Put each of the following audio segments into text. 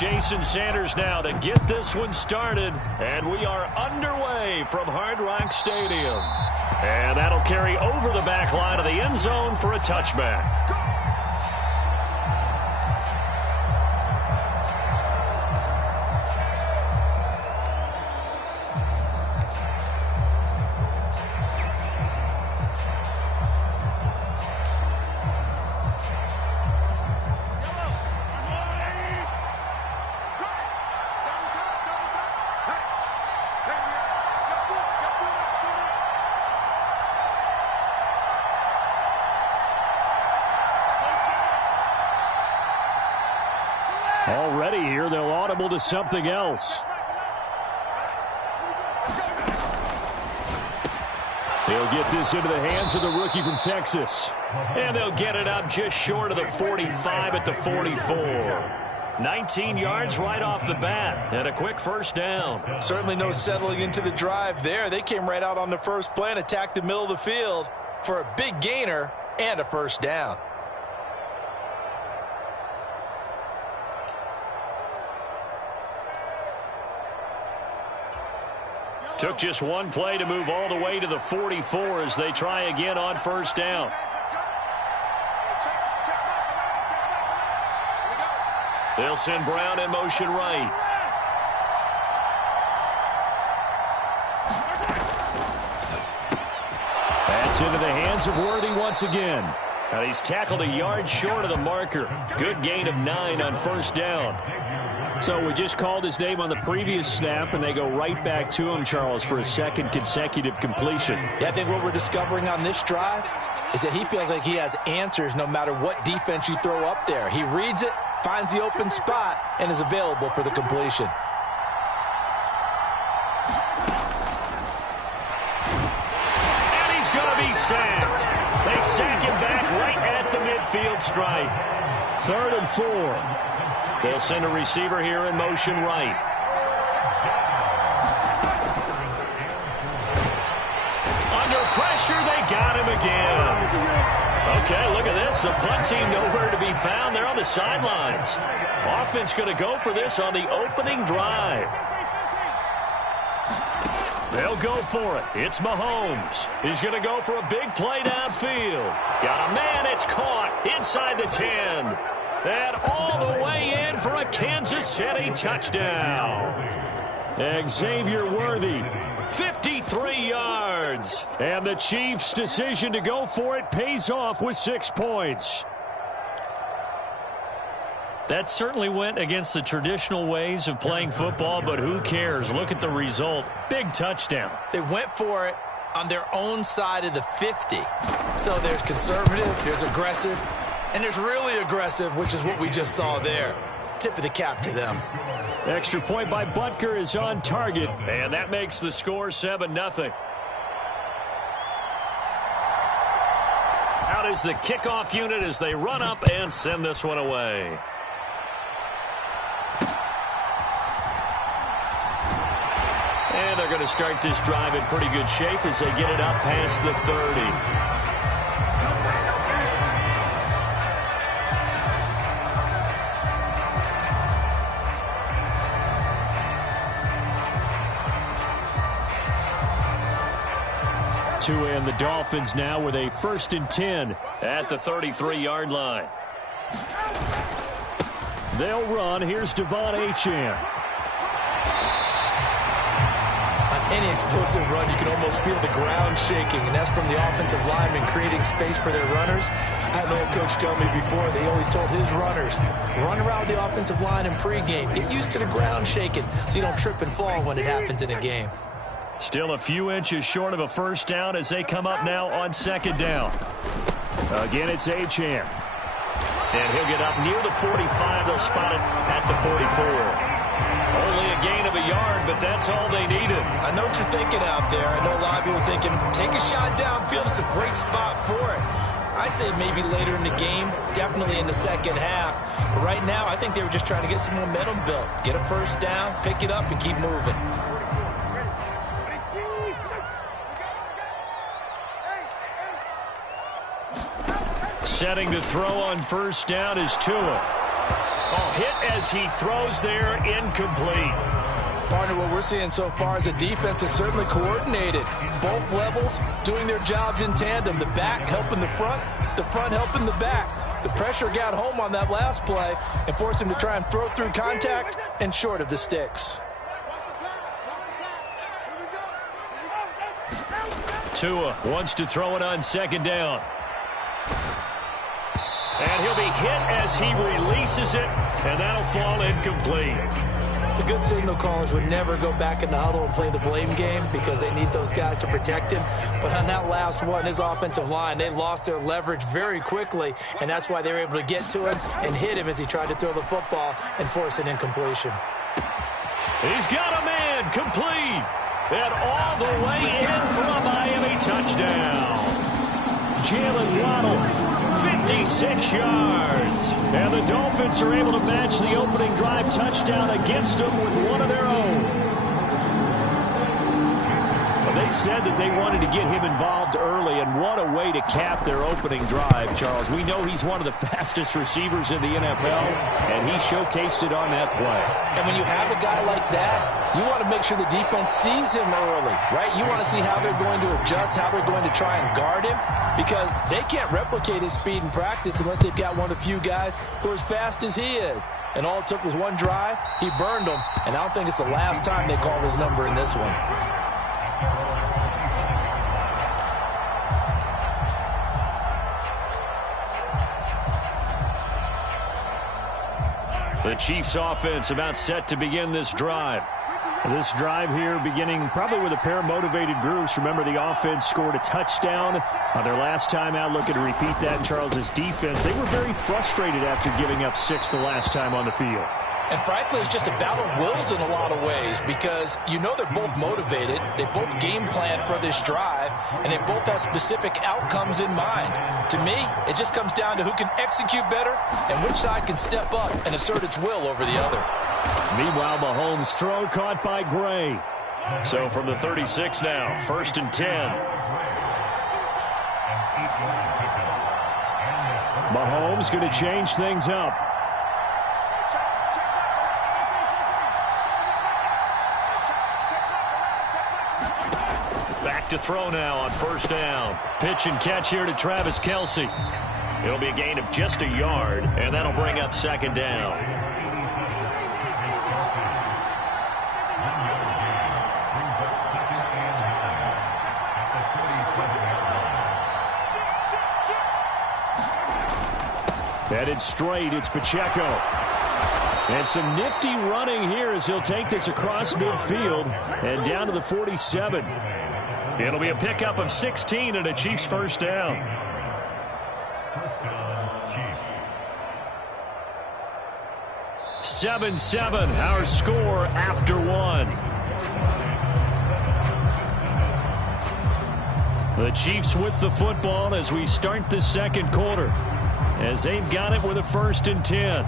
Jason Sanders now to get this one started. And we are underway from Hard Rock Stadium. And that'll carry over the back line of the end zone for a touchback. Already here, they'll audible to something else. They'll get this into the hands of the rookie from Texas. And they'll get it up just short of the 45 at the 44. 19 yards right off the bat, and a quick first down. Certainly no settling into the drive there. They came right out on the first play and attacked the middle of the field for a big gainer and a first down. Took just one play to move all the way to the 44 as they try again on first down. They'll send Brown in motion right. That's into the hands of Worthy once again. And he's tackled a yard short of the marker. Good gain of 9 on first down. So we just called his name on the previous snap, and they go right back to him, Charles, for a second consecutive completion. Yeah, I think what we're discovering on this drive is that he feels like he has answers no matter what defense you throw up there. He reads it, finds the open spot, and is available for the completion. And he's going to be sacked. They sack him back right at the midfield stripe. 3rd and 4. They'll send a receiver here in motion right. Under pressure, they got him again. Okay, look at this. The punt team nowhere to be found. They're on the sidelines. Offense going to go for this on the opening drive. They'll go for it. It's Mahomes. He's going to go for a big play downfield. Got a man. It's caught inside the 10. And all the way in for a Kansas City touchdown. Xavier Worthy. 53 yards. And the Chiefs' decision to go for it pays off with 6 points. That certainly went against the traditional ways of playing football, but who cares? Look at the result. Big touchdown. They went for it on their own side of the 50. So there's conservative, there's aggressive, and there's really aggressive, which is what we just saw there. Tip of the cap to them. Extra point by Butker is on target. And that makes the score 7-0. Out is the kickoff unit as they run up and send this one away. And they're going to start this drive in pretty good shape as they get it up past the 30. And the Dolphins now with a 1st and 10 at the 33-yard line. They'll run. Here's Devon Achane. On any explosive run, you can almost feel the ground shaking, and that's from the offensive linemen creating space for their runners. I had an old coach tell me before, they always told his runners, run around the offensive line in pregame. Get used to the ground shaking so you don't trip and fall when it happens in a game. Still a few inches short of a first down as they come up now on 2nd down. Again, it's Achane. And he'll get up near the 45. They'll spot it at the 44. Only a gain of a yard, but that's all they needed. I know what you're thinking out there. I know a lot of people are thinking, take a shot downfield. It's a great spot for it. I'd say maybe later in the game, definitely in the second half. But right now, I think they were just trying to get some momentum built. Get a first down, pick it up, and keep moving. Setting to throw on first down is Tua. Oh, hit as he throws there, incomplete. Partner, what we're seeing so far is the defense is certainly coordinated. Both levels doing their jobs in tandem. The back helping the front helping the back. The pressure got home on that last play and forced him to try and throw through contact and short of the sticks. Tua wants to throw it on second down. And he'll be hit as he releases it, and that'll fall incomplete. The good signal callers would never go back in the huddle and play the blame game because they need those guys to protect him. But on that last one, his offensive line, they lost their leverage very quickly, and that's why they were able to get to him and hit him as he tried to throw the football and force an incompletion. He's got a man complete. And all the way in for a Miami touchdown. Jalen Waddle, 56 yards. And the Dolphins are able to match the opening drive touchdown against them with one of their own. Well, they said that they wanted to get him involved early, and what a way to cap their opening drive, Charles. We know he's one of the fastest receivers in the NFL, and he showcased it on that play. And when you have a guy like that, you want to make sure the defense sees him early, right? You want to see how they're going to adjust, how they're going to try and guard him, because they can't replicate his speed in practice unless they've got one of the few guys who are as fast as he is. And all it took was one drive. He burned them, and I don't think it's the last time they called his number in this one. The Chiefs offense about set to begin this drive. This drive here beginning probably with a pair of motivated groups. Remember, the offense scored a touchdown on their last time out. Looking to repeat that in Charles's defense. They were very frustrated after giving up 6 the last time on the field. And frankly, it's just a battle of wills in a lot of ways because you know they're both motivated. They both game plan for this drive, and they both have specific outcomes in mind. To me, it just comes down to who can execute better and which side can step up and assert its will over the other. Meanwhile, Mahomes' throw caught by Gray. So from the 36 now, 1st and 10. Mahomes going to change things up. Back to throw now on 1st down. Pitch and catch here to Travis Kelce. It'll be a gain of just a yard, and that'll bring up 2nd down. Headed straight, it's Pacheco. And some nifty running here as he'll take this across midfield and down to the 47. It'll be a pickup of 16 and a Chiefs 1st down. Seven, our score after 1. The Chiefs with the football as we start the 2nd quarter, as they've got it with a 1st and 10.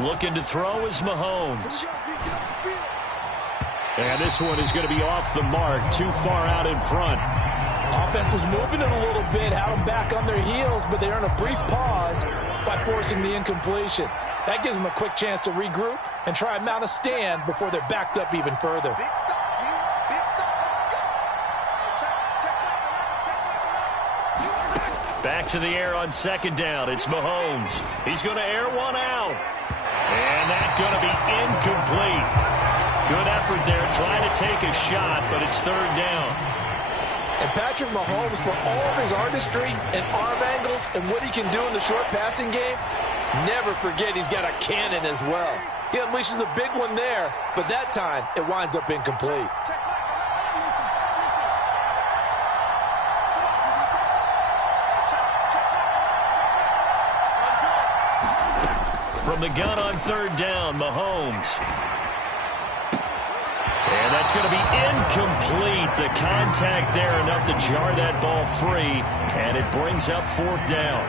Looking to throw is Mahomes. And this one is going to be off the mark, too far out in front. Offense was moving it a little bit, had them back on their heels, but they earned a brief pause by forcing the incompletion. That gives them a quick chance to regroup and try and mount a stand before they're backed up even further. Back to the air on 2nd down. It's Mahomes. He's going to air one out. And that's going to be incomplete. Good effort there trying to take a shot, but it's 3rd down. And Patrick Mahomes, for all of his artistry and arm angles and what he can do in the short passing game, never forget he's got a cannon as well. He unleashes a big one there, but that time it winds up incomplete. From the gun on 3rd down, Mahomes. And that's going to be incomplete. The contact there enough to jar that ball free, and it brings up 4th down.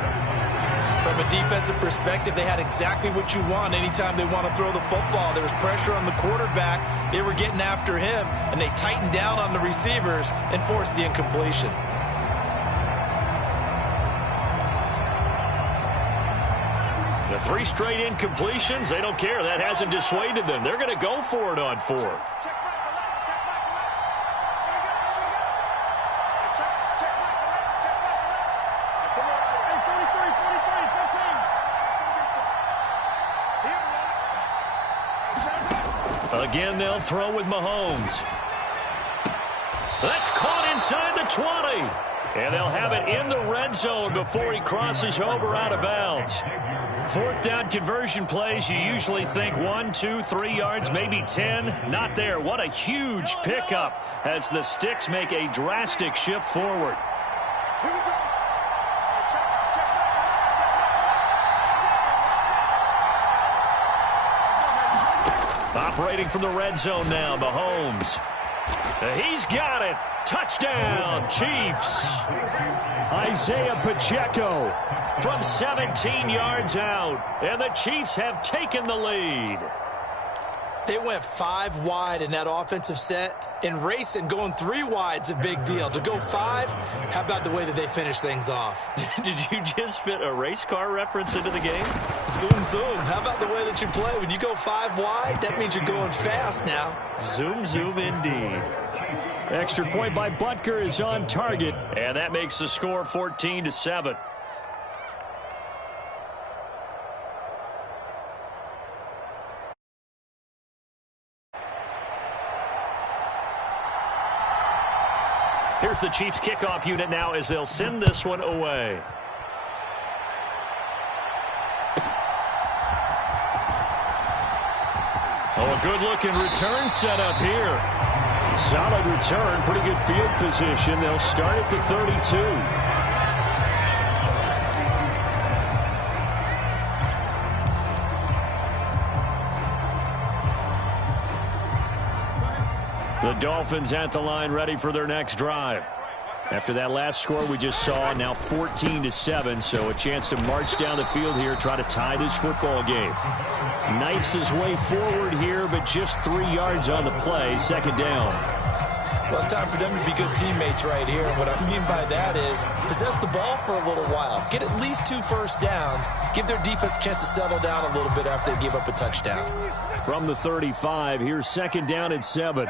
From a defensive perspective, they had exactly what you want anytime they want to throw the football. There was pressure on the quarterback. They were getting after him, and they tightened down on the receivers and forced the incompletion. The 3 straight incompletions, they don't care. That hasn't dissuaded them. They're going to go for it on 4th. Again, they'll throw with Mahomes. That's caught inside the 20. And they'll have it in the red zone before he crosses over out of bounds. 4th down conversion plays, you usually think 1, 2, 3 yards, maybe 10. Not there. What a huge pickup as the Sticks make a drastic shift forward. Operating from the red zone now, Mahomes. He's got it. Touchdown, Chiefs. Isaiah Pacheco from 17 yards out, and the Chiefs have taken the lead. They went 5 wide in that offensive set. In racing, going 3 wide's a big deal. To go 5, how about the way that they finish things off? Did you just fit a race car reference into the game? Zoom, zoom. How about the way that you play? When you go 5 wide, that means you're going fast now. Zoom, zoom indeed. Extra point by Butker is on target. And that makes the score 14-7. Here's the Chiefs kickoff unit now as they'll send this one away. Oh, a good-looking return set up here. Solid return, pretty good field position. They'll start at the 32. The Dolphins at the line, ready for their next drive. After that last score we just saw, now 14-7, so a chance to march down the field here, try to tie this football game. Knifes his way forward here, but just 3 yards on the play, 2nd down. Well, it's time for them to be good teammates right here. And what I mean by that is possess the ball for a little while. Get at least 2 first downs. Give their defense a chance to settle down a little bit after they give up a touchdown. From the 35, here's 2nd down and 7.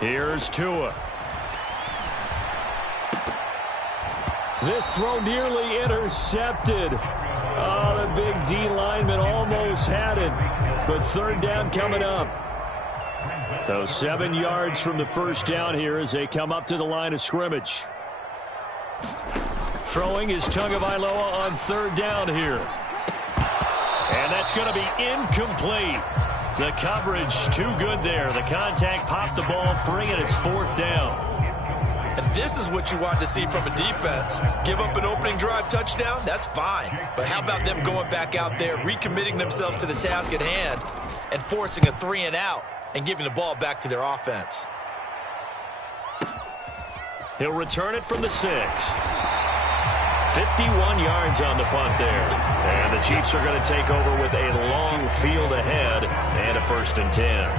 Here's Tua. This throw nearly intercepted. Oh, the big D lineman almost had it. But 3rd down coming up. So 7 yards from the first down here as they come up to the line of scrimmage. Throwing is Tagovailoa on 3rd down here. And that's going to be incomplete. The coverage too good there. The contact popped the ball free, and it's 4th down. And this is what you want to see from a defense. Give up an opening drive touchdown, that's fine. But how about them going back out there, recommitting themselves to the task at hand, and forcing a 3 and out, and giving the ball back to their offense. He'll return it from the 6. 51 yards on the punt there. And the Chiefs are going to take over with a long field ahead and a 1st and 10.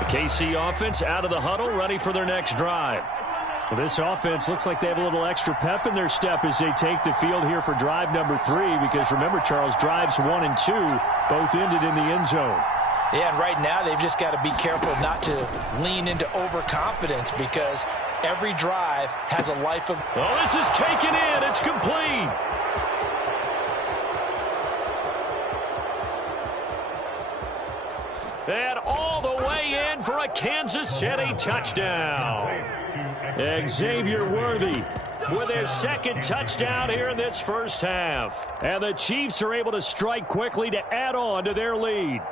The KC offense out of the huddle, ready for their next drive. Well, this offense looks like they have a little extra pep in their step as they take the field here for drive number 3. Because remember, Charles, drives 1 and 2 both ended in the end zone. Yeah, and right now they've just got to be careful not to lean into overconfidence because every drive has a life of... Oh, this is taken in. It's complete. And all the way in for a Kansas City touchdown. Xavier Worthy with his 2nd touchdown here in this first half. And the Chiefs are able to strike quickly to add on to their lead.